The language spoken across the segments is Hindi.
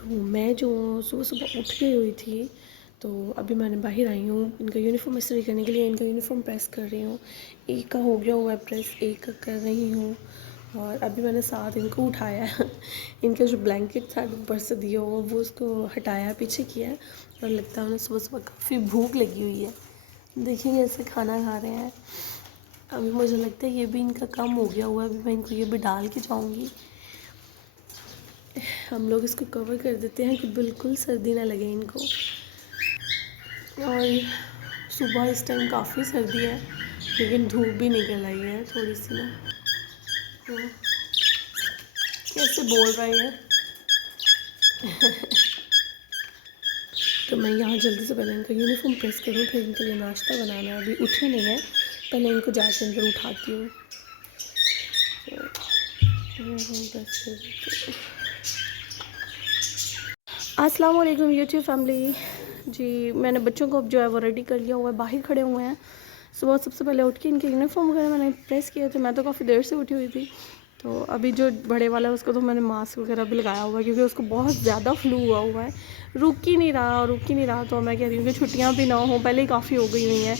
तो मैं जो सुबह सुबह उठ गई हुई थी, तो अभी मैंने बाहर आई हूँ इनका यूनिफॉर्म इस्त्री करने के लिए। इनका यूनिफॉर्म प्रेस कर रही हूँ। एक का हो गया हुआ है प्रेस, एक का कर रही हूँ। और अभी मैंने साथ इनको उठाया है। इनका जो ब्लैंकेट था ऊपर से दिया हुआ वो उसको हटाया, पीछे किया है। और लगता है उन्हें सुबह सुबह काफ़ी भूख लगी हुई है। देखिए ऐसे खाना खा रहे हैं। अभी मुझे लगता है ये भी इनका काम हो गया हुआ है। अभी मैं इनको ये भी डाल के जाऊँगी। हम लोग इसको कवर कर देते हैं कि बिल्कुल सर्दी ना लगे इनको। और सुबह इस टाइम काफ़ी सर्दी है, लेकिन धूप भी निकल आई है थोड़ी सी ना। कैसे बोल रही है। तो मैं यहाँ जल्दी से पहले इनका यूनिफॉर्म प्रेस करूँ, फिर इनके लिए नाश्ता बनाना है। अभी उठे नहीं है, पहले इनको जाके अंदर उठाती हूँ। अस्सलाम वालेकुम यूट्यूब फैमिली जी। मैंने बच्चों को अब जो है वो रेडी कर लिया हुआ है, बाहर खड़े हुए हैं। सुबह सबसे पहले उठ के इनके यूनिफॉर्म वगैरह मैंने प्रेस किए थे। मैं तो काफ़ी देर से उठी हुई थी। तो अभी जो बड़े वाला है उसको तो मैंने मास्क वगैरह भी लगाया हुआ है, क्योंकि उसको बहुत ज़्यादा फ्लू हुआ है। रुक ही नहीं रहा। तो मैं कह रही हूँ कि छुट्टियाँ भी ना हो, पहले ही काफ़ी हो गई हुई हैं,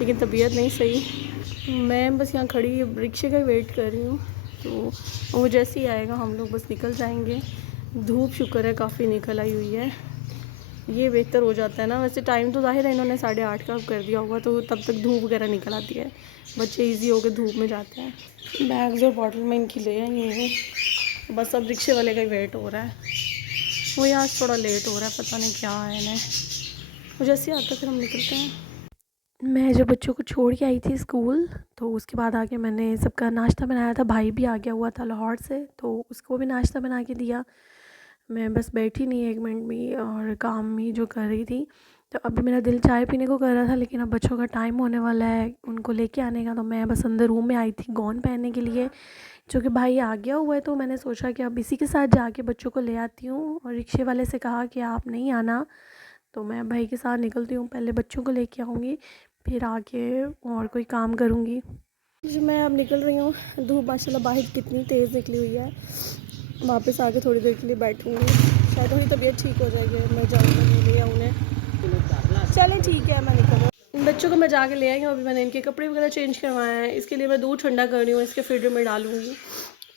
लेकिन तबीयत नहीं सही। मैं बस यहाँ खड़ी रिक्शे का वेट कर रही हूँ। तो वो जैसे ही आएगा हम लोग बस निकल जाएंगे। धूप शुक्र है काफ़ी निकल आई हुई है, ये बेहतर हो जाता है ना। वैसे टाइम तो ज़ाहिर है इन्होंने 8:30 का कर दिया होगा, तो तब तक धूप वगैरह निकल आती है, बच्चे इजी होकर धूप में जाते हैं। बैग्स और बॉटल में इनकी ले आई हूँ। बस अब रिक्शे वाले का ही वेट हो रहा है। वो आज थोड़ा लेट हो रहा है, पता नहीं क्या है इन्हें। वो जैसे आता फिर हम निकलते हैं। मैं जब बच्चों को छोड़ के आई थी स्कूल, तो उसके बाद आके मैंने सबका नाश्ता बनाया था। भाई भी आ गया हुआ था लाहौर से, तो उसको भी नाश्ता बना के दिया। मैं बस बैठी नहीं 1 मिनट भी और काम ही जो कर रही थी। तो अभी मेरा दिल चाय पीने को कर रहा था, लेकिन अब बच्चों का टाइम होने वाला है उनको लेके आने का। तो मैं बस अंदर रूम में आई थी गॉन पहनने के लिए, जो कि भाई आ गया हुआ है। तो मैंने सोचा कि अब इसी के साथ जाके बच्चों को ले आती हूँ। और रिक्शे वाले से कहा कि आप नहीं आना, तो मैं भाई के साथ निकलती हूँ। पहले बच्चों को लेके आऊँगी, फिर आके और कोई काम करूँगी। जी मैं अब निकल रही हूँ। धूप माशाल्लाह बाहर कितनी तेज़ निकली हुई है। वापस आके थोड़ी देर के लिए बैठूँगी, शायद थोड़ी तबीयत ठीक हो जाएगी। मैं जाऊँगी ले आऊँ उन्हें। चलें ठीक है, मैं निकल रहा हूँ। बच्चों को मैं जाके ले आई हूँ। अभी मैंने इनके कपड़े वगैरह चेंज करवाए हैं। इसके लिए मैं दूध ठंडा कर रही हूँ, इसके फ्रिज में डालूँगी।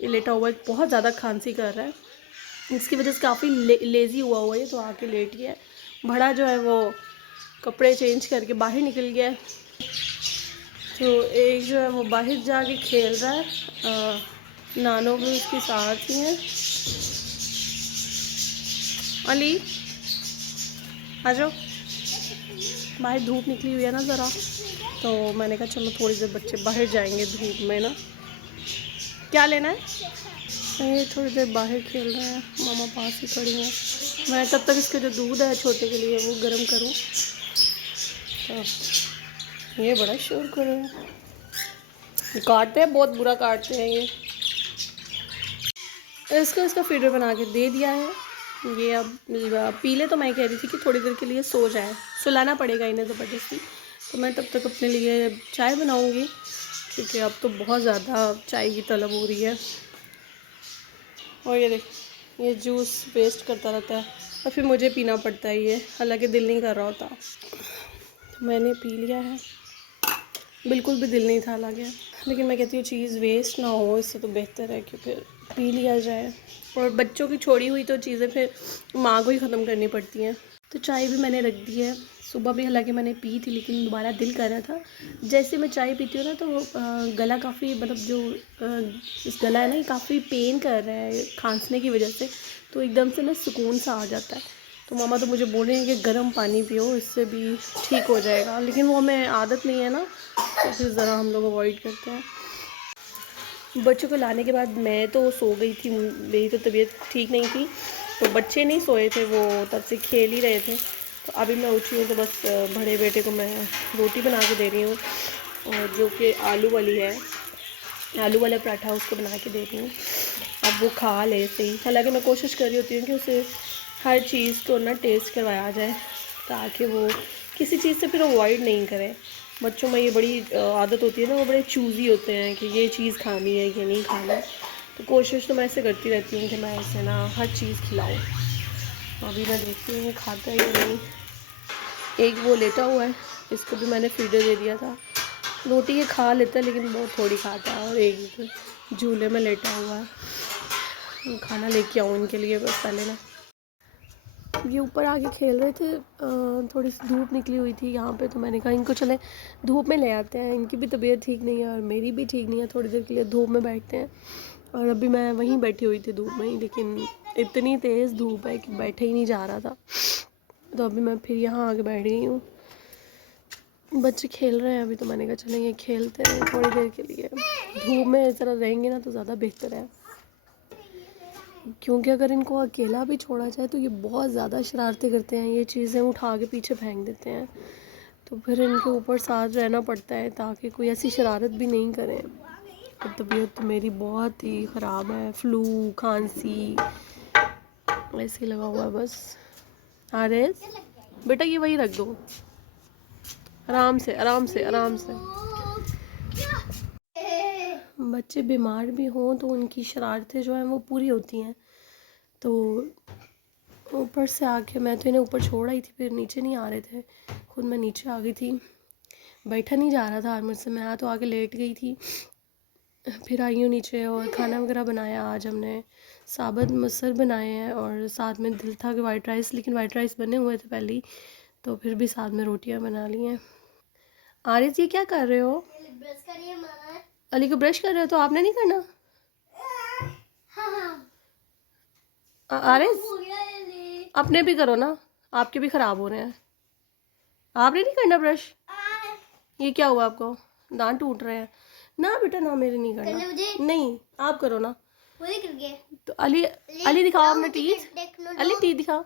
ये लेटा हुआ है, बहुत ज़्यादा खांसी कर रहा है, इसकी वजह से काफ़ी लेज़ी हुआ है, तो आके लेट गया है। बड़ा जो है वो कपड़े चेंज करके बाहर निकल गया है। तो एक जो है वो बाहर जाके खेल रहा है। नानो भी उसके साथ ही हैं। अली आ जाओ, बाहर धूप निकली हुई है ना ज़रा, तो मैंने कहा चलो थोड़ी देर बच्चे बाहर जाएंगे धूप में ना। क्या लेना है? ये थोड़ी देर बाहर खेल रहे हैं, मामा पास ही खड़ी हैं। मैं तब तक इसके जो दूध है छोटे के लिए वो गर्म करूँ। तो ये बड़ा शोर कर रहे हैं, काटते हैं, बहुत बुरा काटते हैं ये। इसको इसका फीडर बना के दे दिया है। ये अब पीले, तो मैं कह रही थी कि थोड़ी देर के लिए सो जाए, सुलाना पड़ेगा इन्हें ज़बरदस्ती। तो मैं तब तक अपने लिए चाय बनाऊंगी, क्योंकि अब तो बहुत ज़्यादा चाय की तलब हो रही है। और ये देख, ये जूस वेस्ट करता रहता है और फिर मुझे पीना पड़ता है ये, हालांकि दिल नहीं कर रहा होता। तो मैंने पी लिया है, बिल्कुल भी दिल नहीं था हालांकि, लेकिन मैं कहती हूँ चीज़ वेस्ट ना हो, इससे तो बेहतर है कि फिर पी लिया जाए। और बच्चों की छोड़ी हुई तो चीज़ें फिर माँ को ही ख़त्म करनी पड़ती हैं। तो चाय भी मैंने रख दी है। सुबह भी हालांकि मैंने पी थी, लेकिन दोबारा दिल कर रहा था। जैसे मैं चाय पीती हूँ ना, तो गला काफ़ी, मतलब जो इस गला है ना, ये काफ़ी पेन कर रहा है खांसने की वजह से। तो एकदम से ना सुकून सा आ जाता है। तो मामा तो मुझे बोल रहे हैं कि गर्म पानी पियो, इससे भी ठीक हो जाएगा, लेकिन वो हमें आदत नहीं है ना, तो फिर ज़रा हम लोग अवॉइड करते हैं। बच्चों को लाने के बाद मैं तो सो गई थी, मेरी तो तबीयत ठीक नहीं थी। तो बच्चे नहीं सोए थे, वो तब से खेल ही रहे थे। तो अभी मैं उठी हूँ, तो बस बड़े बेटे को मैं रोटी बना के दे रही हूँ, और जो कि आलू वाली है, आलू वाला पराठा उसको बना के दे रही हूँ। अब वो खा ले सही। हालांकि मैं कोशिश कर रही होती हूँ कि उसे हर चीज़ को ना टेस्ट करवाया जाए, ताकि वो किसी चीज़ से फिर अवॉइड नहीं करें। बच्चों में ये बड़ी आदत होती है ना, वो बड़े चूज़ी होते हैं कि ये चीज़ खानी है, ये नहीं खाना। तो कोशिश तो मैं ऐसे करती रहती हूँ कि मैं इसे ना हर चीज़ खिलाऊँ। तो अभी मैं देखती हूँ ये खाता है या नहीं। एक वो लेटा हुआ है, इसको भी मैंने फीडर दे दिया था। रोटी ये खा लेता है लेकिन बहुत थोड़ी खाता है, और एक झूले में लेटा हुआ है। खाना लेके आऊँ इनके लिए बस पहले ना। ये ऊपर आके खेल रहे थे, थोड़ी सी धूप निकली हुई थी यहाँ पे, तो मैंने कहा इनको चले धूप में ले आते हैं। इनकी भी तबीयत ठीक नहीं है और मेरी भी ठीक नहीं है, थोड़ी देर के लिए धूप में बैठते हैं। और अभी मैं वहीं बैठी हुई थी धूप में ही, लेकिन इतनी तेज़ धूप है कि बैठे ही नहीं जा रहा था। तो अभी मैं फिर यहाँ आके बैठ गई हूँ। बच्चे खेल रहे हैं अभी, तो मैंने कहा चलेंगे खेलते हैं थोड़ी देर के लिए। धूप में इस तरह रहेंगे ना तो ज़्यादा बेहतर है, क्योंकि अगर इनको अकेला भी छोड़ा जाए तो ये बहुत ज़्यादा शरारतें करते हैं। ये चीज़ें उठा के पीछे फेंक देते हैं, तो फिर इनके ऊपर साथ रहना पड़ता है ताकि कोई ऐसी शरारत भी नहीं करें। अब तबीयत तो मेरी बहुत ही ख़राब है, फ्लू खांसी ऐसे लगा हुआ है बस। आरएस बेटा ये वही रख दो, आराम से आराम से आराम से। बच्चे बीमार भी हों तो उनकी शरारतें जो हैं वो पूरी होती हैं। तो ऊपर से आके मैं तो इन्हें ऊपर छोड़ आई थी, फिर नीचे नहीं आ रहे थे, खुद मैं नीचे आ गई थी। बैठा नहीं जा रहा था मुझसे, मैं तो आके लेट गई थी। फिर आई हूँ नीचे और खाना वगैरह बनाया। आज हमने साबुत मसर बनाए हैं और साथ में दिल था कि वाइट राइस, लेकिन वाइट राइस बने हुए थे पहले ही, तो फिर भी साथ में रोटियां बना ली हैं। आरिस ये क्या कर रहे हो? ब्रश करिए मामा। अली को ब्रश कर रहे हो तो आपने नहीं करना? आरिस अपने भी करो ना, आपके भी ख़राब हो रहे हैं। आपने नहीं करना ब्रश? ये क्या हुआ आपको? दांत टूट रहे हैं ना बेटा? ना मेरे नहीं करना, नहीं आप करो ना। तो अली अली दिखाओ अपने टीथ, अली टीथ दिखाओ।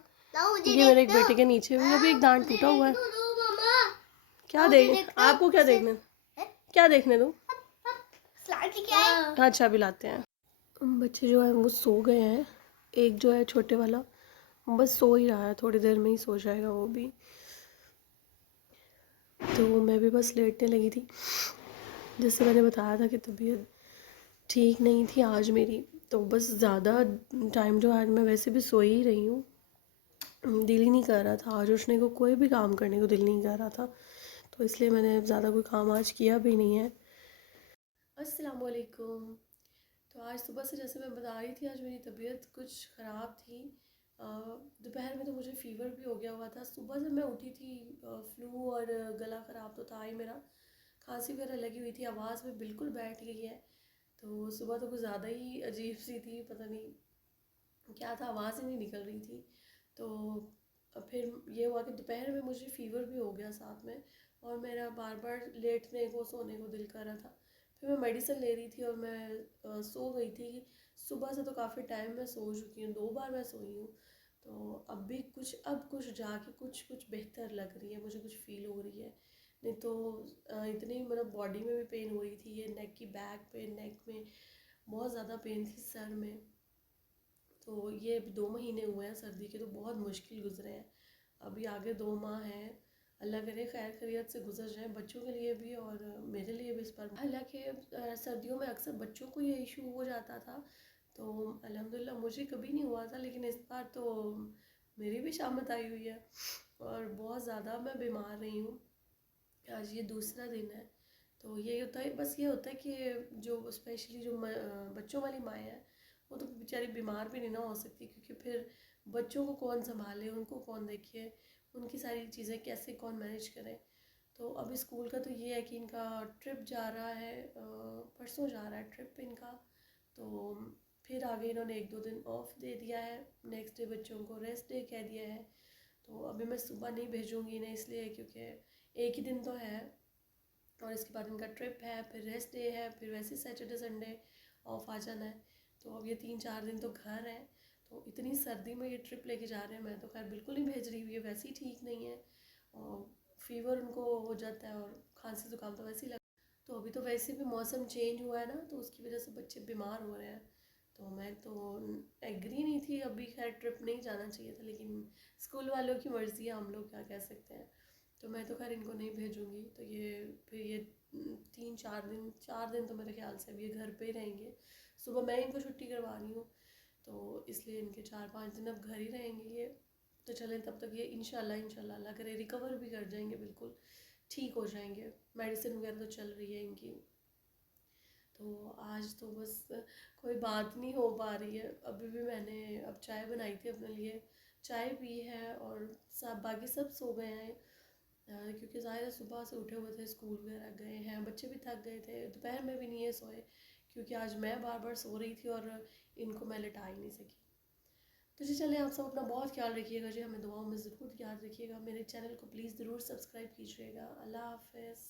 ये मेरे एक बेटे के नीचे भी अभी एक दांत टूटा हुआ है। क्या देख आपको क्या देखने, क्या देखने दो? अच्छा अभी लाते हैं। बच्चे जो है वो सो गए हैं। एक जो है छोटे वाला बस सो ही रहा है, थोड़ी देर में ही सो जाएगा वो भी। तो मैं भी बस लेटने लगी थी। जैसे मैंने बताया था कि तबीयत ठीक नहीं थी आज मेरी, तो बस ज़्यादा टाइम जो आज मैं वैसे भी सो ही रही हूँ। दिल ही नहीं कर रहा था आज उठने को, कोई भी काम करने को दिल नहीं कर रहा था, तो इसलिए मैंने ज़्यादा कोई काम आज किया भी नहीं है। अस्सलाम वालेकुम। तो आज सुबह से जैसे मैं बता रही थी, आज मेरी तबीयत कुछ ख़राब थी। दोपहर में तो मुझे फ़ीवर भी हो गया हुआ था। सुबह जब मैं उठी थी फ्लू और गला ख़राब तो था ही मेरा, खांसी वगैरह लगी हुई थी, आवाज़ में बिल्कुल बैठ गई है। तो सुबह तो कुछ ज़्यादा ही अजीब सी थी, पता नहीं क्या था, आवाज़ ही नहीं निकल रही थी। तो फिर ये हुआ कि दोपहर में मुझे फ़ीवर भी हो गया साथ में, और मेरा बार बार लेटने को सोने को दिल कर रहा था। फिर मैं मेडिसिन ले रही थी और मैं सो गई थी। सुबह से तो काफ़ी टाइम मैं सो चुकी हूँ, 2 बार मैं सोई हूँ। तो अब कुछ जाके कुछ बेहतर लग रही है, मुझे कुछ फील हो रही है। नहीं तो इतनी मतलब बॉडी में भी पेन हो रही थी, ये नेक की बैक पे, नेक में बहुत ज़्यादा पेन थी, सर में। तो ये 2 महीने हुए हैं सर्दी के, तो बहुत मुश्किल गुजरे हैं। अभी आगे 2 माह हैं, अल्लाह करे खैर खैरियत से गुजर जाए, बच्चों के लिए भी और मेरे लिए भी। इस पर हालांकि सर्दियों में अक्सर बच्चों को ये इशू हो जाता था, तो अल्हम्दुलिल्लाह मुझे कभी नहीं हुआ था, लेकिन इस बार तो मेरी भी शामत आई हुई है और बहुत ज़्यादा मैं बीमार रही हूँ। आज ये दूसरा दिन है। तो ये होता है, बस ये होता है कि जो स्पेशली जो बच्चों वाली माएँ हैं वो तो बेचारी बीमार भी नहीं ना हो सकती, क्योंकि फिर बच्चों को कौन संभाले, उनको कौन देखे, उनकी सारी चीज़ें कैसे कौन मैनेज करे। तो अब स्कूल का तो ये है कि इनका ट्रिप जा रहा है, परसों जा रहा है ट्रिप इनका। तो फिर आगे इन्होंने 1-2 दिन ऑफ दे दिया है, नेक्स्ट डे बच्चों को रेस्ट डे कह दिया है। तो अभी मैं सुबह नहीं भेजूँगी इन्हें, इसलिए क्योंकि एक ही दिन तो है और इसके बाद इनका ट्रिप है, फिर रेस्ट डे है, फिर वैसे सैटरडे संडे ऑफ आ जाना है। तो अब ये 3-4 दिन तो घर हैं। तो इतनी सर्दी में ये ट्रिप लेके जा रहे हैं, मैं तो खैर बिल्कुल नहीं भेज रही, ये वैसे ही ठीक नहीं है और फीवर उनको हो जाता है और खांसी जुकाम तो वैसे ही लग। तो अभी तो वैसे भी मौसम चेंज हुआ है ना, तो उसकी वजह से बच्चे बीमार हो रहे हैं। तो मैं तो एग्री नहीं थी, अभी खैर ट्रिप नहीं जाना चाहिए था, लेकिन स्कूल वालों की मर्ज़ी है, हम लोग क्या कह सकते हैं। तो मैं तो खैर इनको नहीं भेजूँगी। तो ये फिर ये 4 दिन तो मेरे ख्याल से अब ये घर पे ही रहेंगे। सुबह मैं इनको छुट्टी करवा रही हूँ, तो इसलिए इनके 4-5 दिन अब घर ही रहेंगे ये। तो चलें तब तक ये इंशाल्लाह अल्लाह करे रिकवर भी कर जाएंगे, बिल्कुल ठीक हो जाएंगे। मेडिसिन वगैरह तो चल रही है इनकी। तो आज तो बस कोई बात नहीं हो पा रही है। अभी भी मैंने अब चाय बनाई थी अपने लिए, चाय पी है और सब बाकी सब सो गए हैं क्योंकि ज़ाहिर सुबह से उठे हुए थे, स्कूल वगैरह गए हैं, बच्चे भी थक गए थे, दोपहर में भी नहीं है सोए क्योंकि आज मैं बार बार सो रही थी और इनको मैं लिटा ही नहीं सकी। तो जी चलें, आप सब अपना बहुत ख्याल रखिएगा जी, हमें दुआओं में ज़रूर याद रखिएगा। मेरे चैनल को प्लीज़ ज़रूर सब्सक्राइब कीजिएगा। अल्लाह हाफ़िज़।